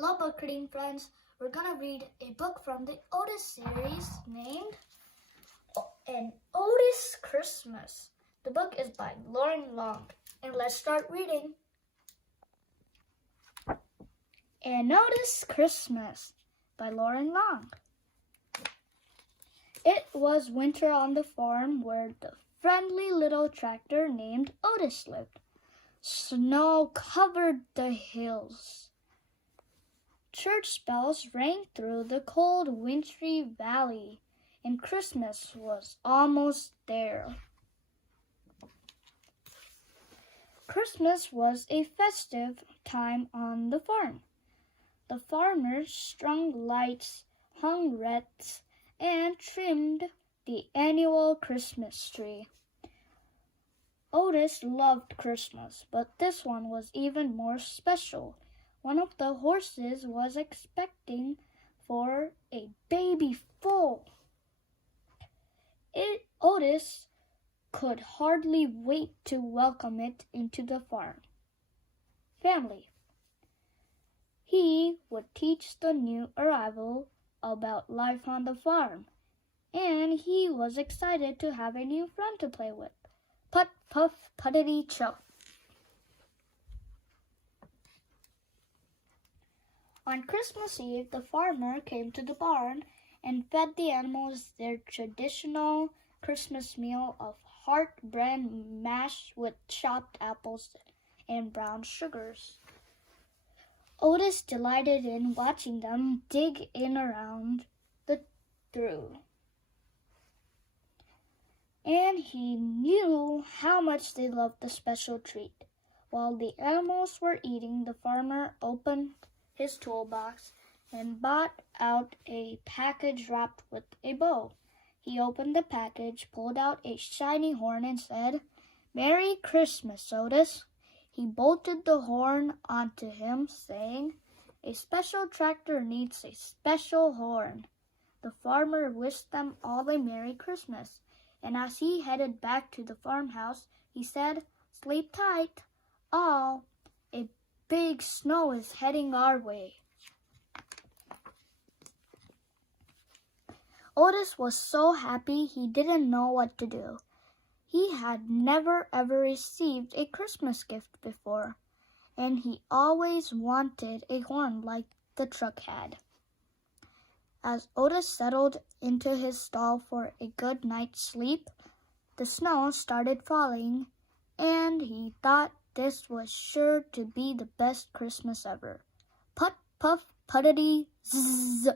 Hello book reading friends, we're gonna read a book from the Otis series named An Otis Christmas. The book is by Loren and let's start reading. An Otis Christmas by Loren. It was winter on the farm where the friendly little tractor named Otis lived. Snow covered the hills. Church bells rang through the cold, wintry valley, and Christmas was almost there. Christmas was a festive time on the farm. The farmers strung lights, hung wreaths, and trimmed the annual Christmas tree. Otis loved Christmas, but this one was even more special. One of the horses was expecting for a baby foal. Otis could hardly wait to welcome it into the farm family. He would teach the new arrival about life on the farm, and he was excited to have a new friend to play with. Put, puff, puttity, chop. On Christmas Eve, the farmer came to the barn and fed the animals their traditional Christmas meal of hard bread mashed with chopped apples and brown sugars. Otis delighted in watching them dig in around the trough, and he knew how much they loved the special treat. While the animals were eating, the farmer opened his toolbox and brought out a package wrapped with a bow. He opened the package, pulled out a shiny horn, and said, "Merry Christmas, Otis." He bolted the horn onto him, saying, "A special tractor needs a special horn." The farmer wished them all a Merry Christmas, and as he headed back to the farmhouse, he said, "Sleep tight, all. A big snow is heading our way." Otis was so happy he didn't know what to do. He had never ever received a Christmas gift before, and he always wanted a horn like the truck had. As Otis settled into his stall for a good night's sleep, the snow started falling, and he thought this was sure to be the best Christmas ever. Put, puff, puttity, zzz.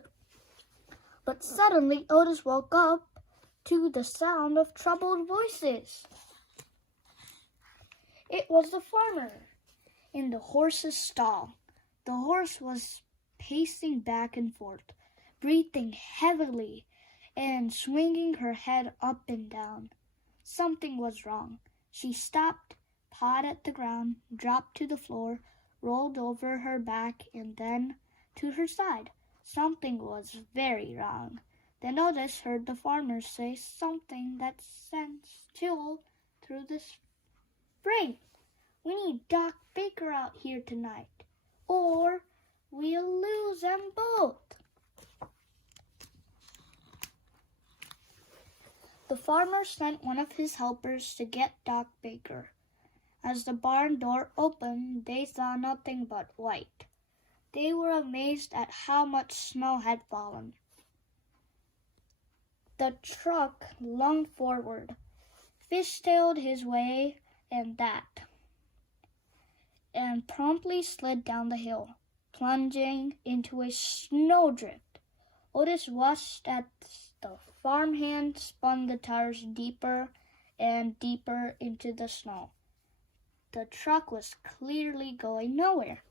But suddenly Otis woke up to the sound of troubled voices. It was the farmer in the horse's stall. The horse was pacing back and forth, breathing heavily and swinging her head up and down. Something was wrong. She stopped, pawed at the ground, dropped to the floor, rolled over her back, and then to her side. Something was very wrong. Then Otis heard the farmer say something that sent chill through the spring. "We need Doc Baker out here tonight, or we'll lose them both." The farmer sent one of his helpers to get Doc Baker. As the barn door opened, they saw nothing but white. They were amazed at how much snow had fallen. The truck lunged forward, fishtailed his way and promptly slid down the hill, plunging into a snowdrift. Otis watched as the farmhand spun the tires deeper and deeper into the snow. The truck was clearly going nowhere.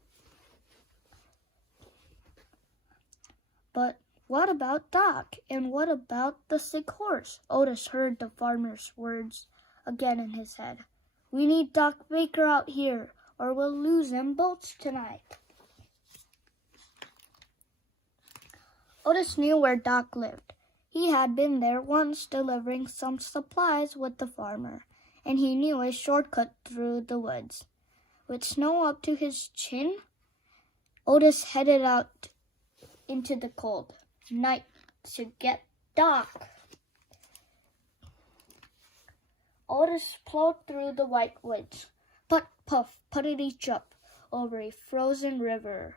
But what about Doc? And what about the sick horse? Otis heard the farmer's words again in his head. "We need Doc Baker out here, or we'll lose them both tonight." Otis knew where Doc lived. He had been there once delivering some supplies with the farmer, and he knew a shortcut through the woods. With snow up to his chin, Otis headed out into the cold night to get Doc. Otis plowed through the white woods, put puff, puttity chop, over a frozen river,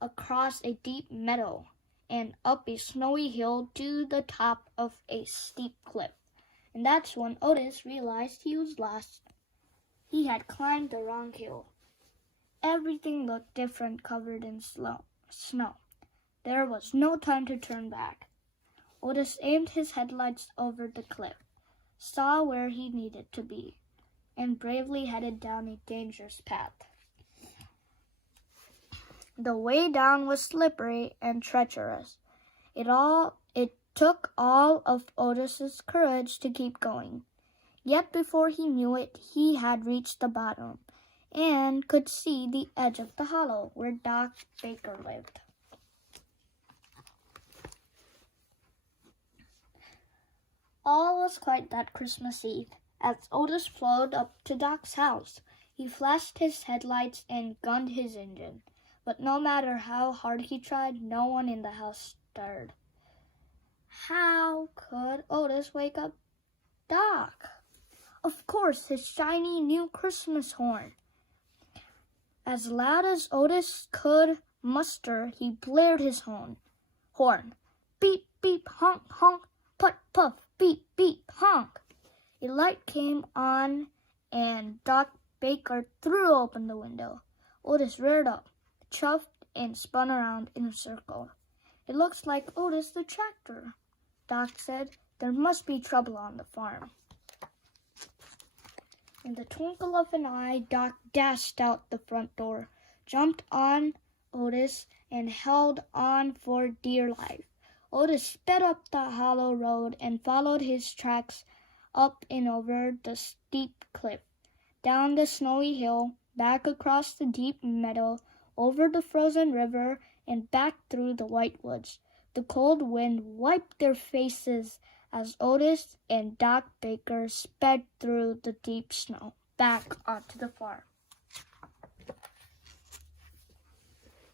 across a deep meadow, and up a snowy hill to the top of a steep cliff. And that's when Otis realized he was lost. He had climbed the wrong hill. Everything looked different, covered in snow. There was no time to turn back. Otis aimed his headlights over the cliff, saw where he needed to be, and bravely headed down a dangerous path. The way down was slippery and treacherous. It took all of Otis's courage to keep going. Yet before he knew it, he had reached the bottom and could see the edge of the hollow where Doc Baker lived. All was quiet that Christmas Eve. As Otis flowed up to Doc's house, he flashed his headlights and gunned his engine. But no matter how hard he tried, no one in the house stirred. How could Otis wake up Doc? Of course, his shiny new Christmas horn. As loud as Otis could muster, he blared his horn. Beep, beep, honk, honk, put, puff, beep, beep, honk. A light came on and Doc Baker threw open the window. Otis reared up, chuffed, and spun around in a circle. It looks like Otis the tractor, Doc said. There must be trouble on the farm. In the twinkle of an eye, Doc dashed out the front door, jumped on Otis, and held on for dear life. Otis sped up the hollow road and followed his tracks up and over the steep cliff, down the snowy hill, back across the deep meadow, over the frozen river, and back through the white woods. The cold wind wiped their faces as Otis and Doc Baker sped through the deep snow, back onto the farm.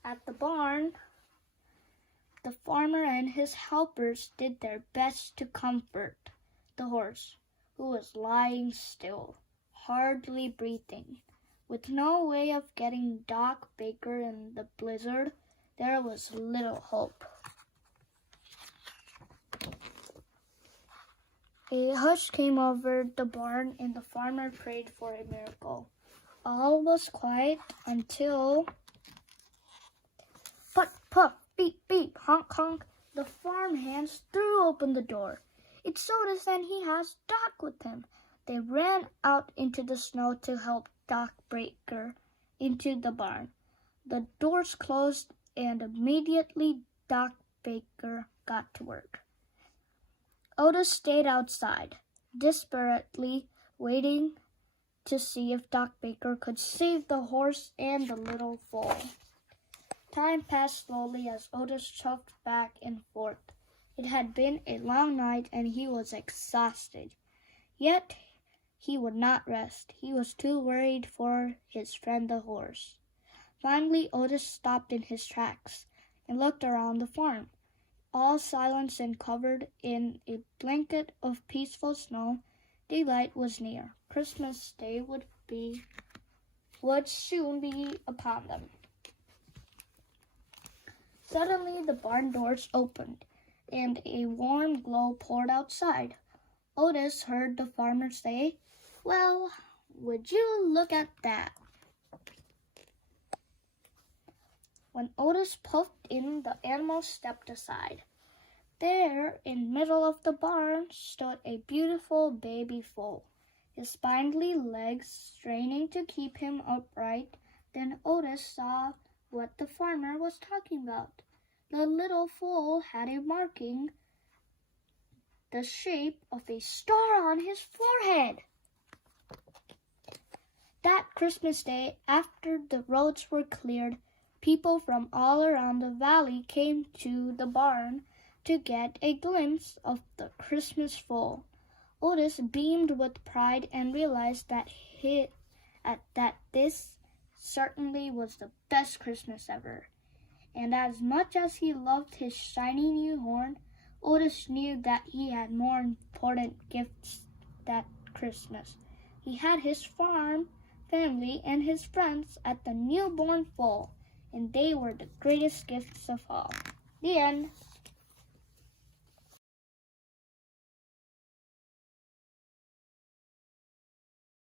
At the barn, the farmer and his helpers did their best to comfort the horse, who was lying still, hardly breathing. With no way of getting Doc Baker in the blizzard, there was little hope. A hush came over the barn, and the farmer prayed for a miracle. All was quiet until put, puff, beep, beep, honk, honk. The farm hands threw open the door. It's Otis, and he has Doc with him. They ran out into the snow to help Doc Baker into the barn. The doors closed, and immediately Doc Baker got to work. Otis stayed outside, desperately waiting to see if Doc Baker could save the horse and the little foal. Time passed slowly as Otis chuffed back and forth. It had been a long night and he was exhausted. Yet he would not rest. He was too worried for his friend the horse. Finally, Otis stopped in his tracks and looked around the farm. All silence and covered in a blanket of peaceful snow, daylight was near. Christmas Day would soon be upon them. Suddenly the barn doors opened, and a warm glow poured outside. Otis heard the farmer say, "Well, would you look at that?" When Otis puffed in, the animals stepped aside. There, in the middle of the barn, stood a beautiful baby foal, his spindly legs straining to keep him upright. Then Otis saw what the farmer was talking about. The little foal had a marking the shape of a star on his forehead. That Christmas Day, after the roads were cleared, people from all around the valley came to the barn to get a glimpse of the Christmas foal. Otis beamed with pride and realized that this certainly was the best Christmas ever. And as much as he loved his shiny new horn, Otis knew that he had more important gifts that Christmas. He had his farm, family, and his friends at the newborn foal, and they were the greatest gifts of all. The end.